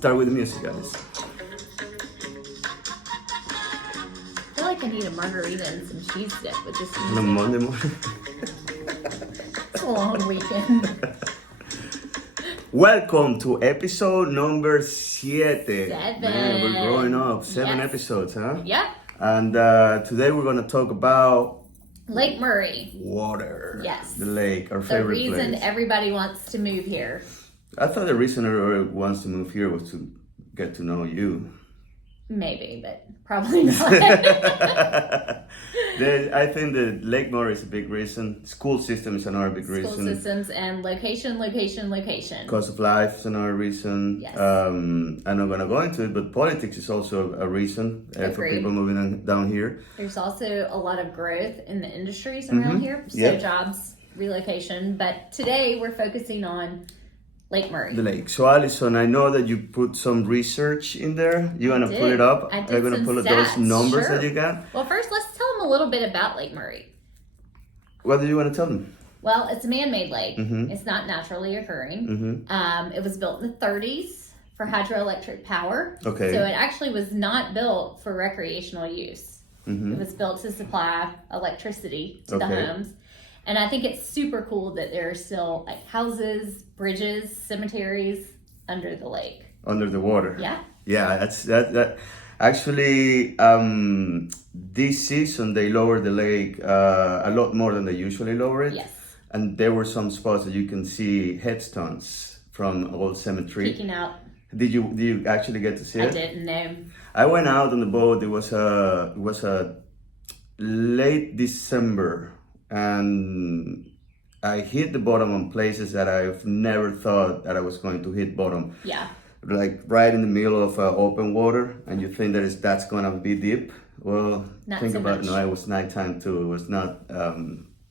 Start with the music, guys. I feel like I need a margarita and some cheese dip with this On a music. Monday morning. It's a long weekend. Welcome to episode number 7. Seven. Man, we're growing up. 7 Yes. episodes, huh? Yep. And today we're going to talk about Lake Murray. water. Yes. The lake, our The favorite reason place. everybody wants to move here. I thought the reason everyone wants to move here was to get to know you. Maybe, but probably not. I think that Lake Murray is a big reason. School system is another big School reason. systems and location. Cost of life is another reason. Yes. I'm not going to go into it, but politics is also a reason for Agreed. people moving down here. There's also a lot of growth in the industries around here. So Yep. jobs, relocation. But today we're focusing on Lake Murray. The lake. So, Alison, I know that you put some research in there. You're going to pull it up. I did I'm going to some pull up those stats, numbers sure. that you got. Well, first, let's tell them a little bit about Lake Murray. What do you want to tell them? Well, it's a man-made lake. Mhm. It's not naturally occurring. Mm-hmm. It was built in the 30s for hydroelectric power. Okay. So it actually was not built for recreational use. Mm-hmm. It was built to supply electricity to the Okay. homes. And I think it's super cool that there are still like houses, bridges, cemeteries under the lake. Under the water. Yeah. Yeah, that. Actually, this season they lowered the lake a lot more than they usually lower it. Yes. And there were some spots that you can see headstones from old cemetery. Peeking out. Did you actually get to see I it? didn't know. I went out on the boat. It was a late December, and I hit the bottom on places that I've never thought that I was going to hit bottom. Yeah. Like right in the middle of open water, and you think that's gonna be deep. Well, Not think so about much. it. No, it was nighttime too. It was not.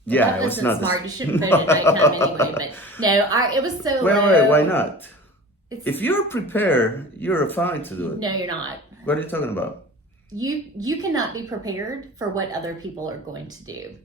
Yeah, it was wasn't not. smart. You shouldn't put it at nighttime anyway. But no, it was so Wait, low. why not? It's, If you're prepared, you're fine to do it. no, you're not. What are you talking about? You cannot be prepared for what other people are going to do.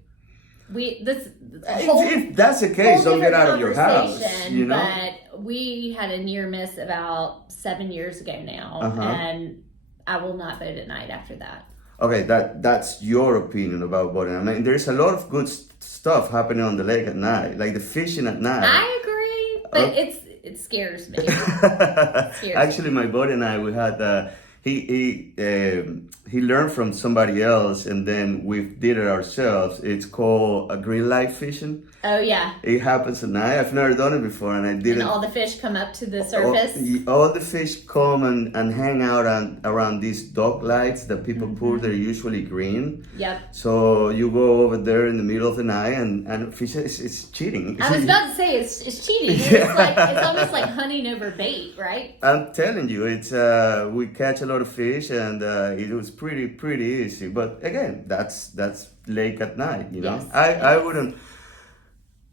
If that's the case, don't get out of your house. You know. But we had a near miss about 7 years ago now, Uh-huh. and I will not boat at night after that. Okay, that's your opinion about boating. I mean, there's a lot of good stuff happening on the lake at night, like the fishing at night. I agree, but it scares me. Actually, my buddy and I, we had he learned from somebody else, and then we did it ourselves. It's called a green light fishing. Oh yeah, It happens at night. I've never done it before, and I did and it. all the fish come up to the surface. All the fish come and hang out around these dock lights that people put. They're usually green. Yep. So you go over there in the middle of the night and fish. It's cheating. I was about to say it's cheating. It's almost like hunting over bait, right? I'm telling you, it's we catch a lot of fish, and it was pretty easy. But again, that's lake at night. You know, Yes.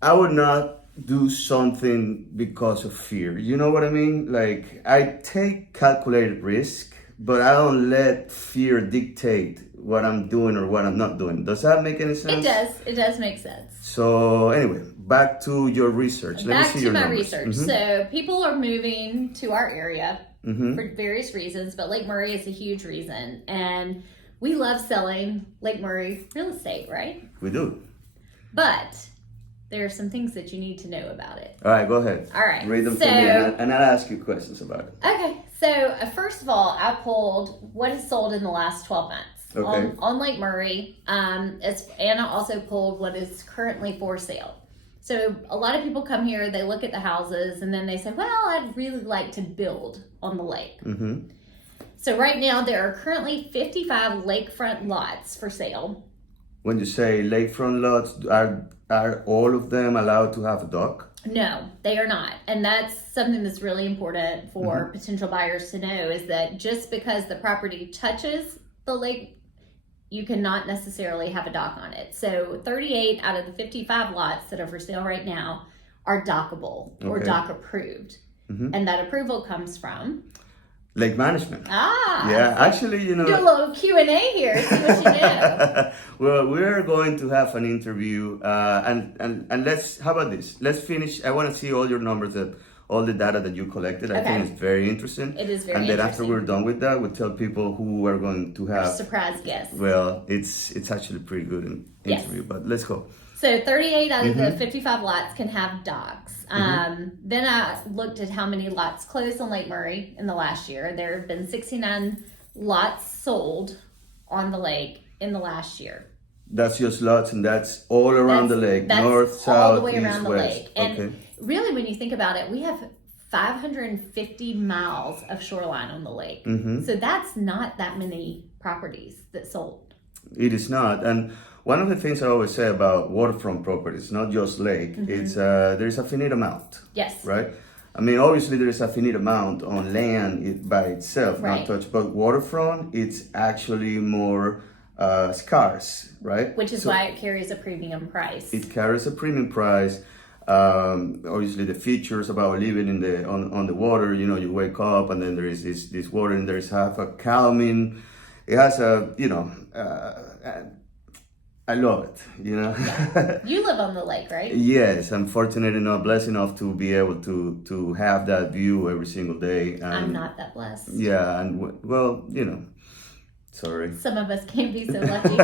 I would not do something because of fear. You know what I mean? Like, I take calculated risk, but I don't let fear dictate what I'm doing or what I'm not doing. Does that make any sense? It does make sense. So anyway, back to your research. Let me Back see to your my numbers. research. Mhm. So people are moving to our area Mhm. for various reasons, but Lake Murray is a huge reason. And we love selling Lake Murray real estate, right? We do. But there are some things that you need to know about it. All right, go ahead. All right. Read them so, to me, and I'll ask you questions about it. Okay. So first of all, I pulled what is sold in the last 12 months Okay. on Lake Murray. And I also pulled what is currently for sale. So a lot of people come here, they look at the houses, and then they say, well, I'd really like to build on the lake. Mm-hmm. So right now there are currently 55 lakefront lots for sale. When you say lakefront lots, are all of them allowed to have a dock? No, they are not. And that's something that's really important for potential buyers to know, is that just because the property touches the lake, you cannot necessarily have a dock on it. So 38 out of the 55 lots that are for sale right now are dockable or Okay. dock approved. And that approval comes from Lake management. Ah. Yeah, actually, you know. Do a little Q&A here. See what you know. Well, we're going to have an interview, and let's. How about this? Let's finish. I want to see all your numbers that all the data that you collected. I think it's very interesting. It is very And then interesting. after we're done with that, we'll tell people who are going to have surprise guests. Well, it's actually pretty good interview, but let's go. So 38 out of the 55 lots can have docks. Then I looked at how many lots closed on Lake Murray in the last year. There have been 69 lots sold on the lake in the last year. That's just lots, and that's all around the lake, north, south, all the way east, around the west. lake. And really, when you think about it, we have 550 miles of shoreline on the lake. So that's not that many properties that sold. It is not. And one of the things I always say about waterfront properties, not just lake, it's there's a finite amount. Yes. Right? I mean, obviously there is a finite amount on land by itself, not touched, but waterfront, it's actually more scarce, right? Which is why it carries a premium price. It carries a premium price. Obviously the features about living in the on the water, you know, you wake up and then there is this water and there's half a calming. It has a, you know, I love it, you know. Yeah. You live on the lake, right? Yes, I'm fortunate enough, blessed enough to be able to have that view every single day. And I'm not that blessed. Yeah, and well, you know, sorry. Some of us can't be so lucky.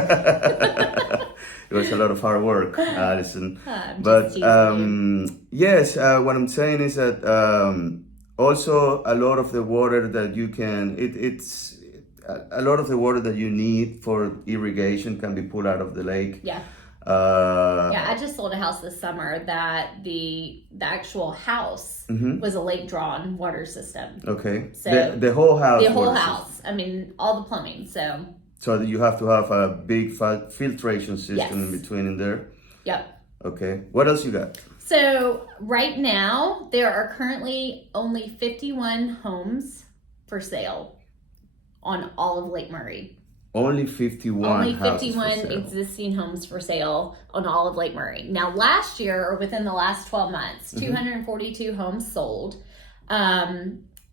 It was a lot of hard work, Allison. But yes, what I'm saying is that also a lot of the water that you can, it's a lot of the water that you need for irrigation can be pulled out of the lake. Yeah. I just sold a house this summer that the actual house was a lake drawn water system. Okay. So the whole house. The whole house. I mean, all the plumbing. So you have to have a big filtration system in between in there. Yep. Okay. What else you got? So right now there are currently only 51 homes for sale on all of Lake Murray. Only 51 Only 51 houses for sale. existing homes for sale on all of Lake Murray. Now, last year, or within the last 12 months, 242 homes sold at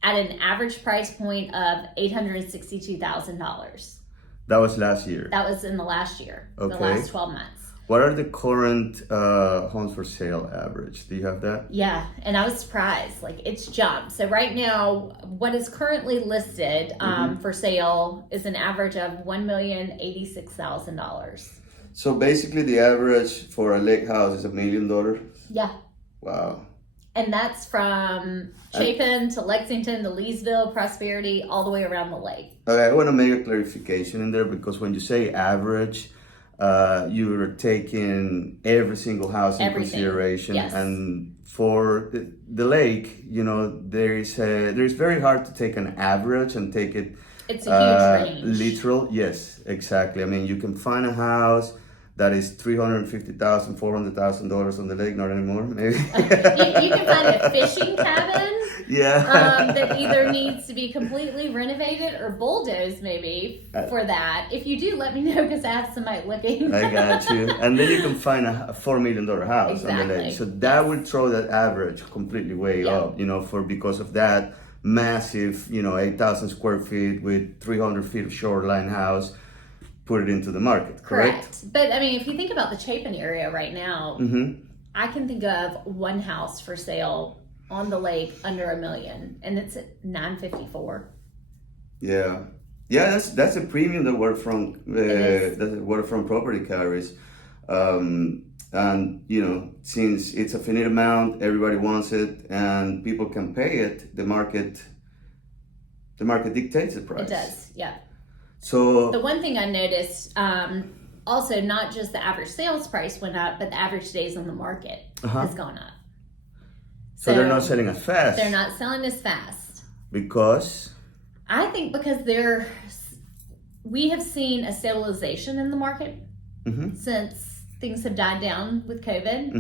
an average price point of $862,000. That was last year? That was in the last year, the last 12 months. What are the current homes for sale average? Do you have that? Yeah, and I was surprised. Like, it's jumped. So right now, what is currently listed for sale is an average of $1,086,000. So basically, the average for a lake house is $1 million? Yeah. Wow. And that's from Chapin to Lexington to Leesville, Prosperity, all the way around the lake. Okay, I want to make a clarification in there because when you say average, you're taking every single house in consideration. Yes. And for the lake, you know, there's very hard to take an average and take it. It's a huge range. Literal, yes, exactly. I mean, you can find a house that is $350,000, $400,000 on the lake, not anymore, maybe. You can find a fishing cabin that either needs to be completely renovated or bulldozed maybe for that. If you do, let me know because I have somebody looking. I got you. And then you can find a $4 million house on the lake. So that would throw that average completely way up, you know, because of that massive, you know, 8,000 square feet with 300 feet of shoreline house. Put it into the market, correct? But I mean, if you think about the Chapin area right now, I can think of one house for sale on the lake under $1 million, and it's at $954. Yeah, that's a premium that waterfront property carries, and you know, since it's a finite amount, everybody wants it, and people can pay it. The market dictates the price. It does, yeah. So the one thing I noticed, also not just the average sales price went up, but the average days on the market has gone up. So they're not selling as fast. They're not selling as fast. Because? I think because we have seen a stabilization in the market since things have died down with COVID.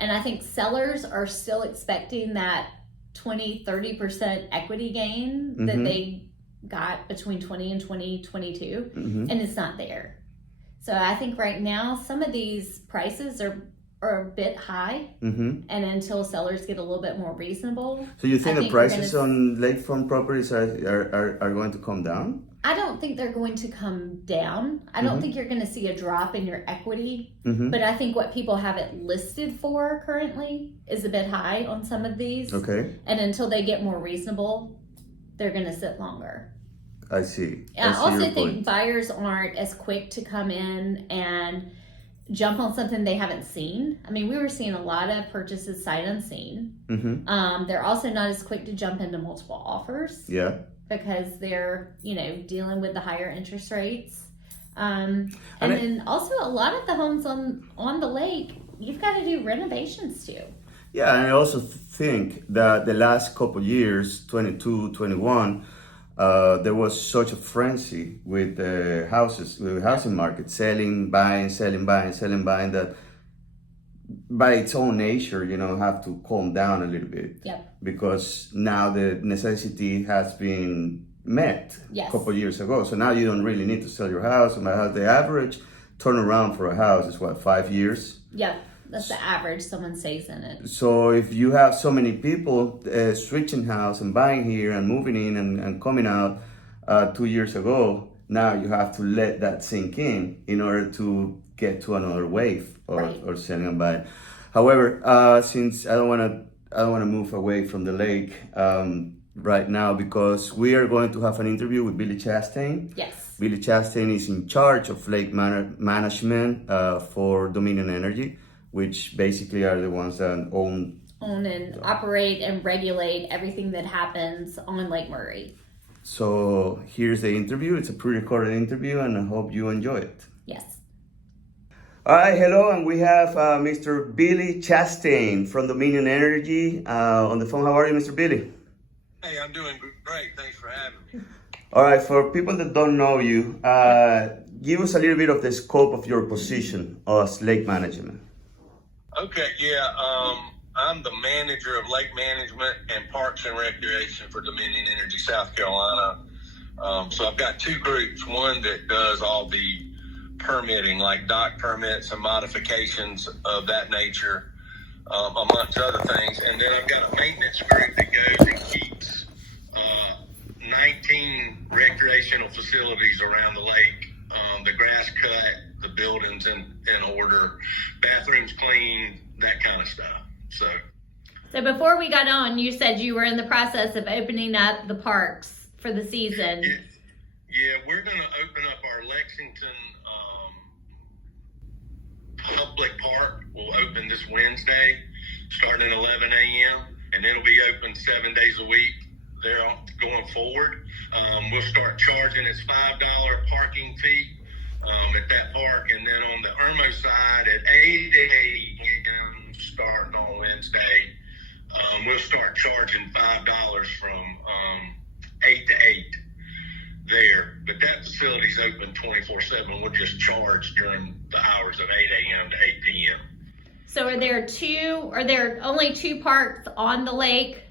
And I think sellers are still expecting that 20-30% equity gain that they got between 20 and 2022, and it's not there. So I think right now some of these prices are a bit high, and until sellers get a little bit more reasonable. So you think the prices on lakefront properties are going to come down? I don't think they're going to come down. I don't think you're going to see a drop in your equity, but I think what people have it listed for currently is a bit high on some of these. Okay. And until they get more reasonable, they're going to sit longer. I see. I see also your think point. buyers aren't as quick to come in and jump on something they haven't seen. I mean, we were seeing a lot of purchases sight unseen. They're also not as quick to jump into multiple offers. Yeah. Because they're, dealing with the higher interest rates. And then also a lot of the homes on the lake, you've got to do renovations too. Yeah, and I also think that the last couple years, 22, 21, there was such a frenzy with the housing market, selling, buying, selling, buying, selling, buying, that by its own nature, have to calm down a little bit. Yep. Because now the necessity has been met a couple years ago. So now you don't really need to sell your house. And the average turnaround for a house is 5 years? Yep. That's the average someone stays in it. So if you have so many people switching house and buying here and moving in and coming out 2 years ago, now you have to let that sink in order to get to another wave or selling and buying. However, since I don't want to move away from the lake right now, because we are going to have an interview with Billy Chastain. Yes. Billy Chastain is in charge of lake management for Dominion Energy, which basically are the ones that own and operate and regulate everything that happens on Lake Murray. So here's the interview. It's a pre-recorded interview, and I hope you enjoy it. Yes. All right, hello, and we have Mr. Billy Chastain from Dominion Energy on the phone. How are you, Mr. Billy? Hey, I'm doing great. Thanks for having me. All right, for people that don't know you, give us a little bit of the scope of your position as lake management. Okay, yeah, I'm the manager of lake management and parks and recreation for Dominion Energy South Carolina. So I've got two groups, one that does all the permitting, like dock permits and modifications of that nature, amongst other things. And then I've got a maintenance group that goes and keeps 19 recreational facilities around the lake, the grass cut, the buildings in order, bathrooms clean, that kind of stuff. So before we got on, you said you were in the process of opening up the parks for the season. Yeah, we're going to open up our Lexington public park. Will open this Wednesday, starting at 11 a.m., and it'll be open 7 days a week there going forward. We'll start charging its $5 parking fee at that park, and then on the Irmo side at 8 a.m. starting on Wednesday, we'll start charging $5 from 8 to 8 there. But that facility's open 24/7. We'll just charge during the hours of 8 a.m. to 8 p.m. So are there only two parks on the lake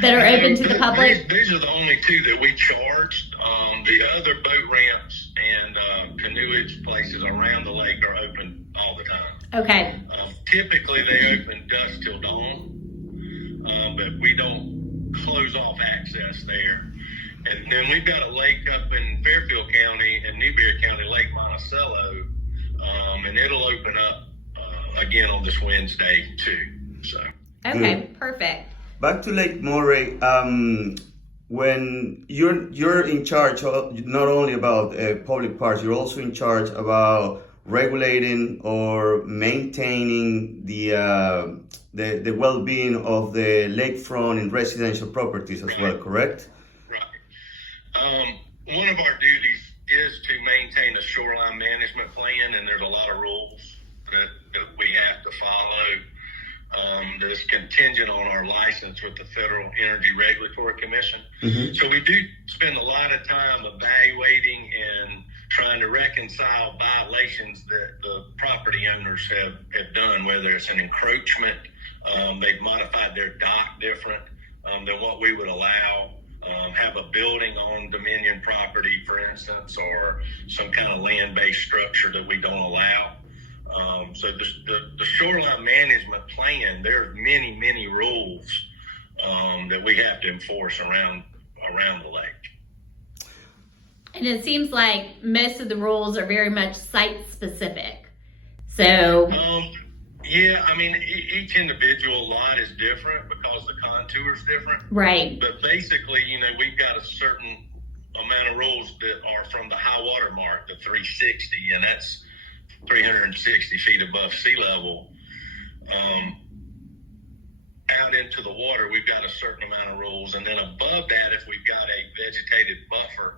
that are open to the public? These are the only two that we charged. The other boat ramps and canoeage places around the lake are open all the time. Okay. Typically, they open dusk till dawn, but we don't close off access there. And then we've got a lake up in Fairfield County and Newberry County, Lake Monticello, and it'll open up again on this Wednesday too. So. Okay, perfect. Back to Lake Murray. When you're in charge of not only about public parks, you're also in charge about regulating or maintaining the well-being of the lakefront and residential properties as well, correct? Right. One of our duties is to maintain a shoreline management plan, and there's a lot of rules that we have to follow. That's contingent on our license with the Federal Energy Regulatory Commission. Mm-hmm. So we do spend a lot of time evaluating and trying to reconcile violations that the property owners have done, whether it's an encroachment, they've modified their dock different than what we would allow, have a building on Dominion property, for instance, or some kind of land-based structure that we don't allow. So the shoreline management plan, there are many, many rules that we have to enforce around the lake. And it seems like most of the rules are very much site specific. So, yeah, I mean, each individual lot is different because the contour is different. right. But basically, we've got a certain amount of rules that are from the high water mark, the 360, and that's 360 feet above sea level. Out into the water, we've got a certain amount of rules, and then above that, if we've got a vegetated buffer,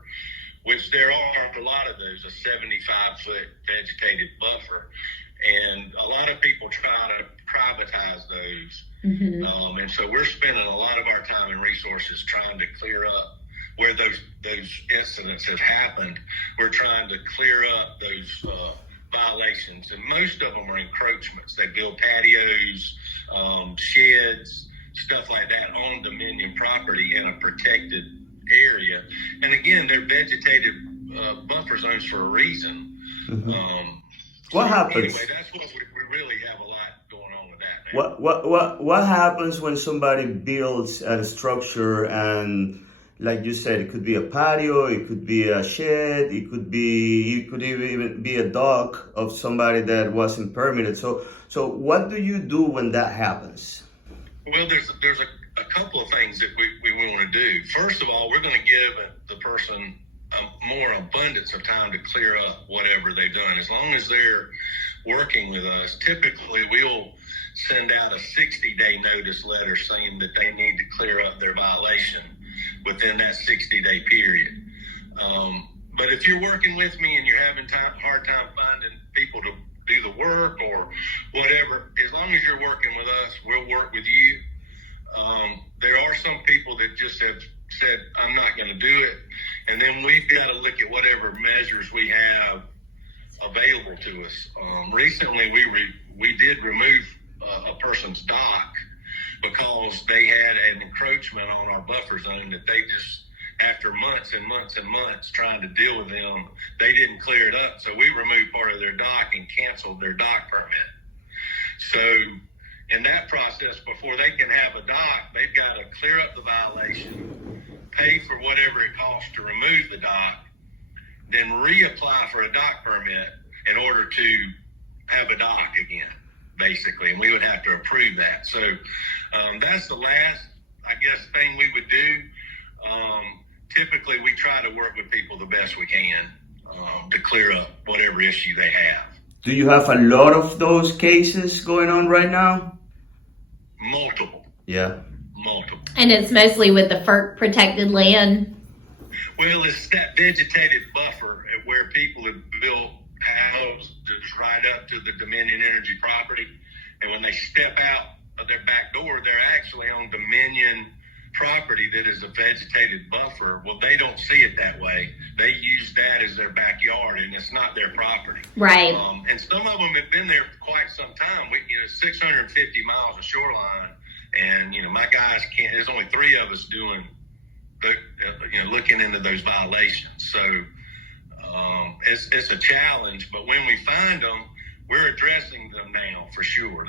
which there are a lot of those, a 75-foot vegetated buffer, and a lot of people try to privatize those. Mm-hmm. And so we're spending a lot of our time and resources trying to clear up where those incidents have happened. We're trying to clear up those violations, and most of them are encroachments. They build patios, sheds, stuff like that on Dominion property in a protected area. And again, they're vegetated buffer zones for a reason. Mm-hmm. What happens? Anyway, that's what we really have a lot going on with that now. What happens when somebody builds a structure and, like you said, it could be a patio, it could be a shed, it could even be a dock of somebody that wasn't permitted. So what do you do when that happens? Well, there's a couple of things that we want to do. First of all, we're going to give the person more abundance of time to clear up whatever they've done. As long as they're working with us, typically we'll send out a 60-day notice letter saying that they need to clear up their violation within that 60-day period. But if you're working with me and you're having hard time finding people to do the work or whatever, as long as you're working with us, we'll work with you. There are some people that just have said, I'm not going to do it. And then we've got to look at whatever measures we have available to us. Recently, we did remove a person's dock because they had an encroachment on our buffer zone that they just, after months and months and months trying to deal with them, they didn't clear it up. So we removed part of their dock and canceled their dock permit. So in that process, before they can have a dock, they've got to clear up the violation, pay for whatever it costs to remove the dock, then reapply for a dock permit in order to have a dock again, basically. And we would have to approve that. So that's the last, I guess, thing we would do. Typically, we try to work with people the best we can to clear up whatever issue they have. Do you have a lot of those cases going on right now? Multiple. Yeah. Multiple. And it's mostly with the FERC protected land. Well, it's that vegetated buffer where people have built houses right up to the Dominion Energy property. And when they step out of their back door, they're actually on Dominion property that is a vegetated buffer. Well, they don't see it that way. They use that as their backyard, and it's not their property. Right. And some of them have been there for quite some time. 650 miles of shoreline, and my guys can't. There's only 3 of us doing, looking into those violations. So it's a challenge. But when we find them, we're addressing them now for sure.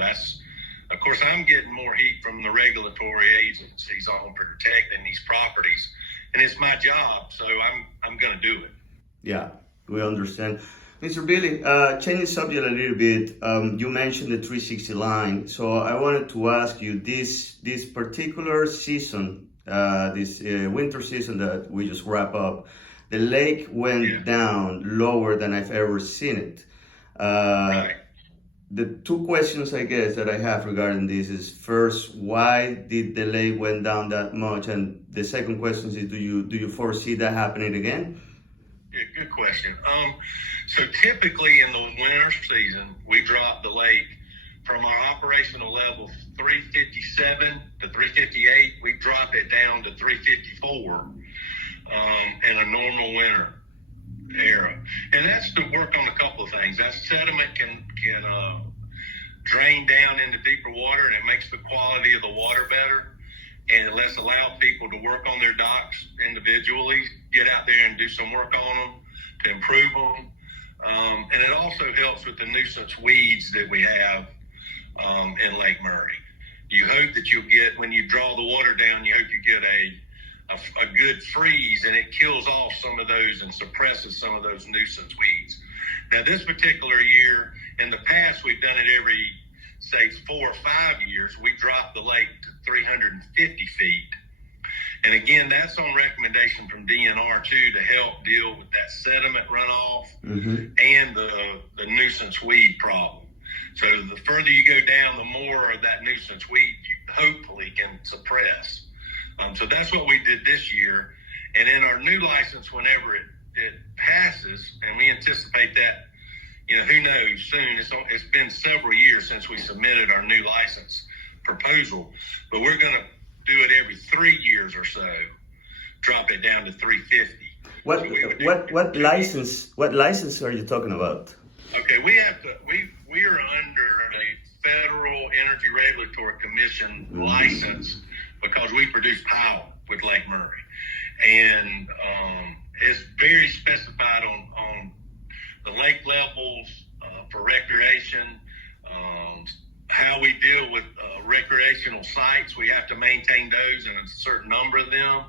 Of course, I'm getting more heat from the regulatory agencies on protecting these properties, and it's my job, so I'm going to do it. Yeah, we understand. Mr. Billy, change the subject a little bit. You mentioned the 360 line, so I wanted to ask you this particular season, this winter season that we just wrap up, the lake went down lower than I've ever seen it. Right. The 2 questions, I guess, that I have regarding this is, first, why did the lake went down that much? And the second question is, do you foresee that happening again? Yeah, good question. So typically in the winter season, we drop the lake from our operational level 357 to 358. We drop it down to 354 in a normal winter era, and that's to work on a couple of things. That sediment can drain down into deeper water, and it makes the quality of the water better, and it lets allow people to work on their docks individually, get out there and do some work on them to improve them, and it also helps with the nuisance weeds that we have in Lake Murray. You hope that you'll get, when you draw the water down, you hope you get a good freeze, and it kills off some of those and suppresses some of those nuisance weeds. Now, this particular year, in the past, we've done it every, say, 4 or 5 years. We dropped the lake to 350 feet. And again, that's on recommendation from DNR too, to help deal with that sediment runoff and the nuisance weed problem. So the further you go down, the more of that nuisance weed you hopefully can suppress. So that's what we did this year. And in our new license, whenever it passes, and we anticipate that, who knows, soon. It's been several years since we submitted our new license proposal, but we're going to do it every 3 years or so, drop it down to 350. What license are you talking about? Okay, we are under a Federal Energy Regulatory Commission license because we produce power with Lake Murray, and it's very specified on the lake levels for recreation. How we deal with recreational sites, we have to maintain those and a certain number of them.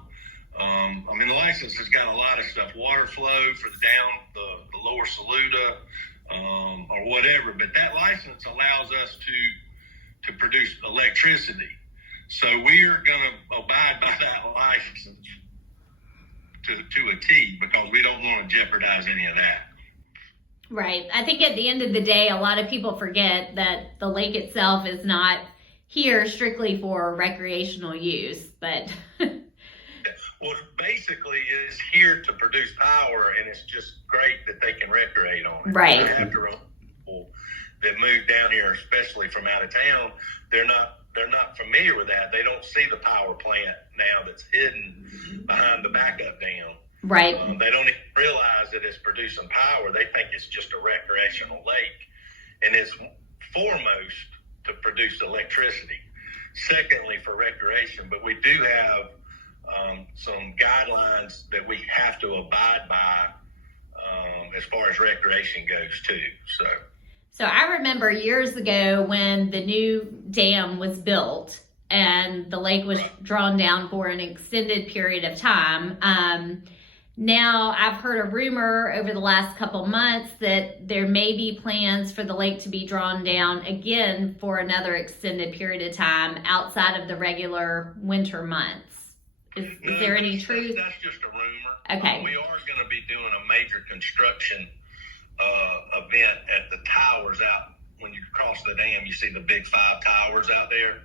The license has got a lot of stuff, water flow for the lower Saluda, or whatever, but that license allows us to produce electricity. So we are going to abide by that license to a T, because we don't want to jeopardize any of that. Right. I think at the end of the day, a lot of people forget that the lake itself is not here strictly for recreational use, but well, basically it's here to produce power, and it's just great that they can recreate on it. Right. After people that move down here, especially from out of town, they're not familiar with that. They don't see the power plant now that's hidden behind the backup dam. Right. They don't even realize that it's producing power. They think it's just a recreational lake, and it's foremost to produce electricity. Secondly, for recreation, but we do have some guidelines that we have to abide by as far as recreation goes too. So I remember years ago when the new dam was built and the lake was drawn down for an extended period of time. Now I've heard a rumor over the last couple months that there may be plans for the lake to be drawn down again for another extended period of time outside of the regular winter months. Is there any truth? That's just a rumor. Okay. We are going to be doing a major construction event at the towers out. When you cross the dam, you see the big 5 towers out there.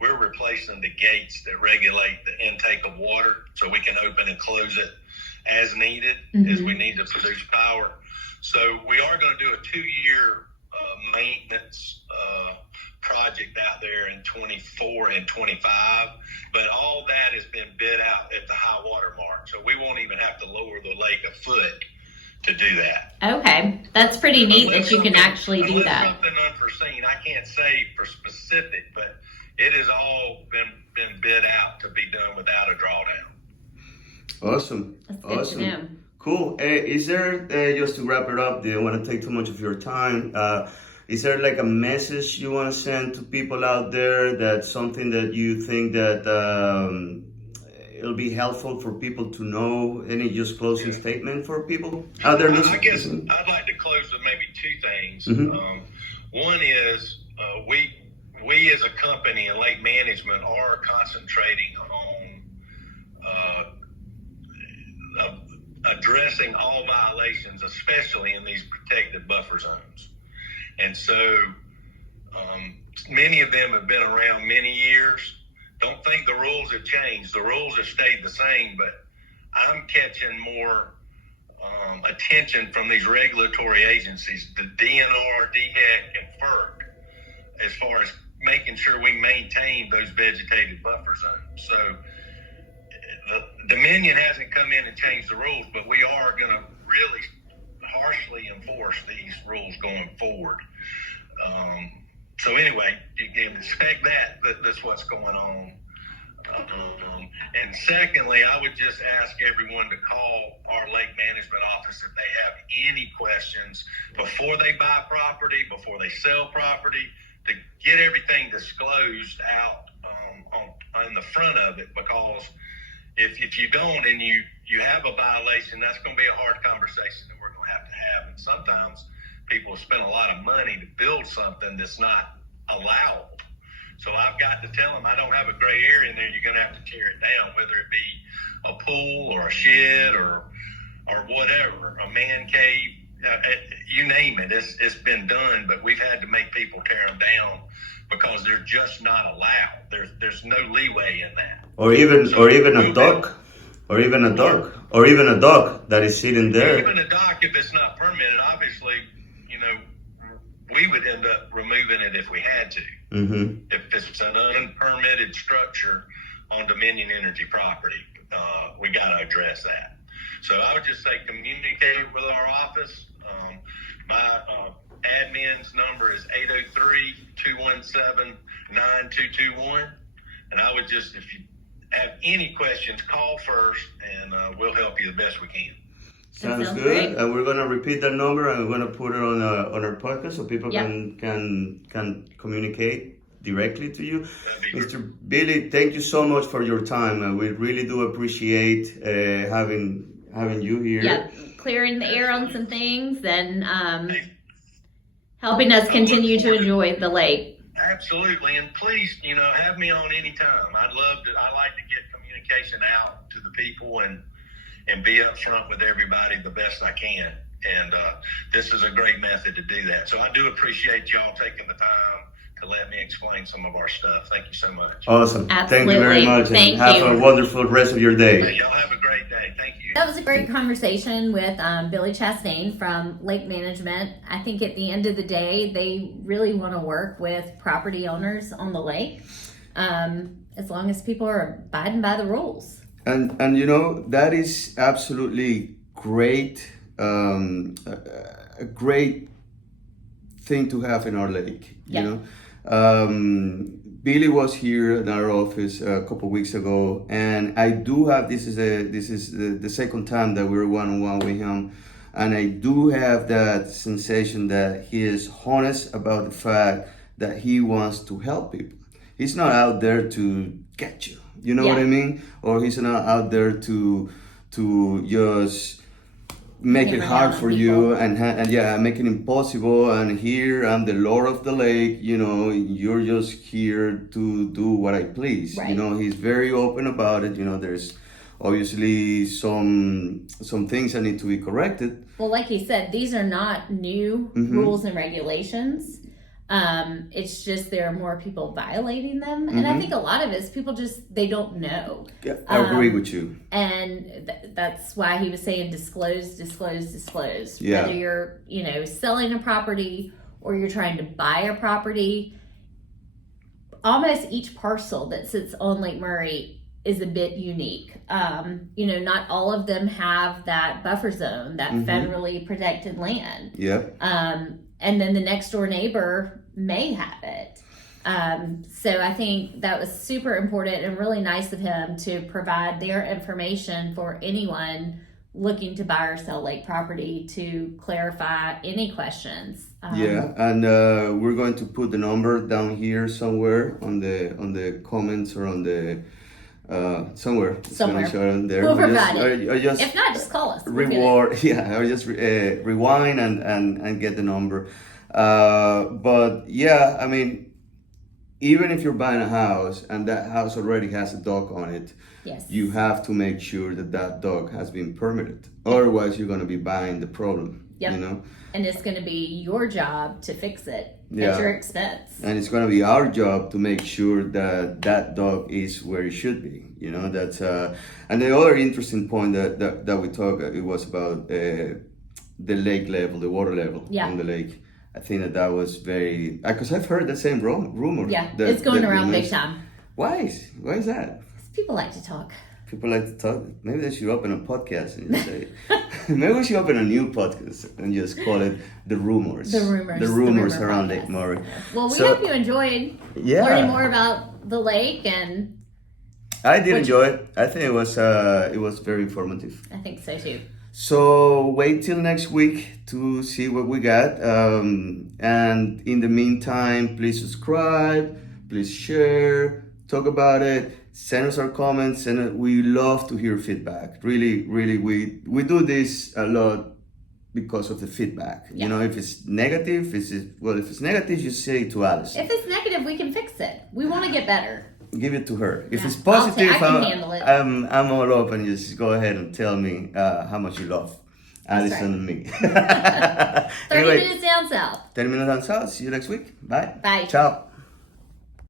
We're replacing the gates that regulate the intake of water, so we can open and close it as needed, as we need to produce power. So we are going to do a 2-year maintenance project out there in 24 and 25, but all that has been bid out at the high water mark, so we won't even have to lower the lake a foot to do that. Okay, that's pretty neat that you can actually do that. Something unforeseen, I can't say for specific, but it has all been bid out to be done without a drawdown. Awesome. That's good awesome. to know. Cool. Is there, just to wrap it up, I don't want to take too much of your time. Is there like a message you want to send to people out there, that's something that you think that it'll be helpful for people to know? Any just closing statement for people out there listening? I guess I'd like to close with maybe 2 things. One is we as a company and lake management are concentrating on addressing all violations, especially in these protected buffer zones. And so many of them have been around many years. Don't think the rules have changed. The rules have stayed the same, but I'm catching more attention from these regulatory agencies, the DNR, DHEC, and FERC, as far as making sure we maintain those vegetated buffer zones. So the Dominion hasn't come in and changed the rules, but we are going to really harshly enforce these rules going forward. So anyway, you can expect that's what's going on. And secondly, I would just ask everyone to call our lake management office if they have any questions before they buy property, before they sell property, to get everything disclosed out in the front of it, because if you don't and you have a violation, that's going to be a hard conversation that we're going to have. And sometimes people spend a lot of money to build something that's not allowed. So I've got to tell them, I don't have a gray area in there. You're going to have to tear it down, whether it be a pool or a shed or whatever, a man cave, you name it. It's been done, but we've had to make people tear them down because they're just not allowed. There's no leeway in that. Or even a dog, or even a dog that is sitting there. Even a dock, if it's not permitted, obviously, we would end up removing it if we had to. Mm-hmm. If it's an unpermitted structure on Dominion Energy property, we got to address that. So I would just say communicate with our office. My admin's number is 803-217-9221. And I would just, if you have any questions, call first and we'll help you the best we can. Sounds good. Great. And we're gonna repeat that number and we're gonna put it on our podcast so people Yep. can communicate directly to you. That'd be Mr. Billy, thank you so much for your time. We really do appreciate having you here. Yep, clearing the air on some things and helping us continue to enjoy the lake. Absolutely, and please, have me on anytime. I like to get communication out to the people and be upfront with everybody the best I can. And this is a great method to do that. So I do appreciate y'all taking the time to let me explain some of our stuff. Thank you so much. Awesome. Absolutely. Thank you very much. Thank and have you. a wonderful rest of your day. Hey, y'all have a great day. Thank you. That was a great conversation with Billy Chastain from Lake Management. I think at the end of the day, they really want to work with property owners on the lake, as long as people are abiding by the rules. And that is absolutely great. A great thing to have in our lake. Yeah. Billy was here in our office a couple weeks ago, and I do have this is the second time that we're one-on-one with him, and I do have that sensation that he is honest about the fact that he wants to help people. He's not out there to get you. You know what I mean? Or he's not out there to just make it hard for you and make it impossible. And here I'm the Lord of the lake. You're just here to do what I please. Right. He's very open about it. There's obviously some things that need to be corrected. Well, like he said, these are not new rules and regulations. It's just there are more people violating them, and I think a lot of it is people they don't know. Yeah, I agree with you. And that's why he was saying disclose. Yeah. Whether you're selling a property or you're trying to buy a property, almost each parcel that sits on Lake Murray is a bit unique. Not all of them have that buffer zone, that federally protected land. Yeah. And then the next door neighbor may have it. So I think that was super important and really nice of him to provide their information for anyone looking to buy or sell lake property to clarify any questions. And we're going to put the number down here somewhere on the comments or on the somewhere. Somewhere. There. We'll provide it. I just If not, just call us. We'll reward. Yeah, I just rewind and get the number. But yeah, I mean, even if you're buying a house and that house already has a dock on it, Yes. you have to make sure that dock has been permitted. Otherwise, you're going to be buying the problem. Yep. And it's going to be your job to fix it at your expense. And it's going to be our job to make sure that dock is where it should be. That's and the other interesting point that we talked, it was about the lake level, the water level on the lake. I think that was very, because I've heard the same rumor. Yeah, it's going around big time. Why is that? People like to talk. People like to talk. Maybe they should open a podcast and just say, maybe we should open a new podcast and just call it The Rumors. The Rumors. The rumors Rumor around podcast. Lake Murray. Well, we hope you enjoyed learning more about the lake, and I did enjoy it. I think it was very informative. I think so too. So wait till next week to see what we got. And in the meantime, please subscribe, please share, talk about it, Send us our comments, and we love to hear feedback. Really, really, we do this a lot because of the feedback. Yeah. You know, if it's negative, if it's negative, you say it to Alice. If it's negative, we can fix it. We want to get better. Give it to her. If Yeah. it's positive, I can handle it. I'm all open. Just go ahead and tell me how much you love Allison and me. 30 minutes down south. 30 minutes down south. See you next week. Bye. Bye. Ciao.